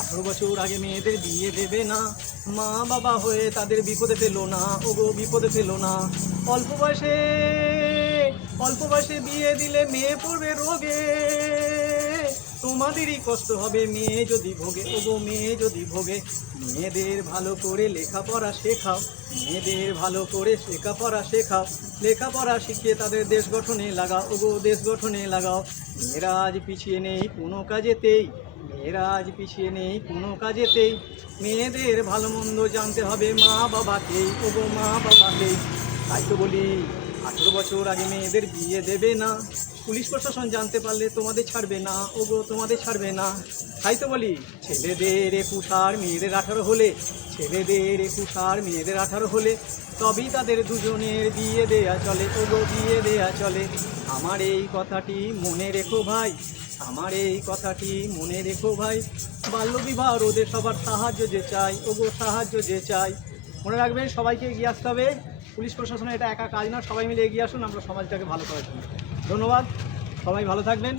18 বছর আগে মেয়েদের বিয়ে দেবে না, মা বাবা হয়ে তাদের বিপদে ফেলো না, ওগো বিপদে ফেলো না। অল্প বয়সে বিয়ে দিলে মেয়ে পড়বে রোগে, তোমাদেরই কষ্ট হবে মেয়ে যদি ভোগে, ওগো মেয়ে যদি ভোগে। মেয়েদের ভালো করে লেখাপড়া শেখাও, মেয়েদের ভালো করে লেখাপড়া শেখাও, লেখাপড়া শিখিয়ে তাদের দেশ গঠনে লাগাও, ওগো দেশ গঠনে লাগাও। মেয়েরা আজ পিছিয়ে নেই কোনো কাজেতেই, মেয়েরা আজ পিছিয়ে নেই কোনো কাজেতেই। মেয়েদের ভালো মন্দ জানতে হবে মা বাবাকেই, ওগো মা বাবাকেই। তাই তো বলি 18 বছর আগে মেয়েদের বিয়ে দেবে না, পুলিশ প্রশাসন জানতে পারলে তোমাদের ছাড়বে না, ওগো তোমাদের ছাড়বে না। তাই তো বলি ছেলেদের 21 আর মেয়েদের 18 হলে, ছেলেদের 21 আর মেয়েদের 18 হলে তবেই তাদের দুজনের বিয়ে দেয়া চলে, ওগো বিয়ে দেয়া চলে। আমার এই কথাটি মনে রেখো ভাই, আমার এই কথাটি মনে রেখো ভাই। বাল্যবিবাহ রোধে সবার সাহায্য যে চাই, ওগো সাহায্য যে চাই। মনে রাখবেন সবাইকে এগিয়ে আসতে হবে, পুলিশ প্রশাসনের এটা একা কাজ না, সবাই মিলে এগিয়ে আসুন আমরা সমাজটাকে ভালো করার জন্য। ধন্যবাদ, সবাই ভালো থাকবেন।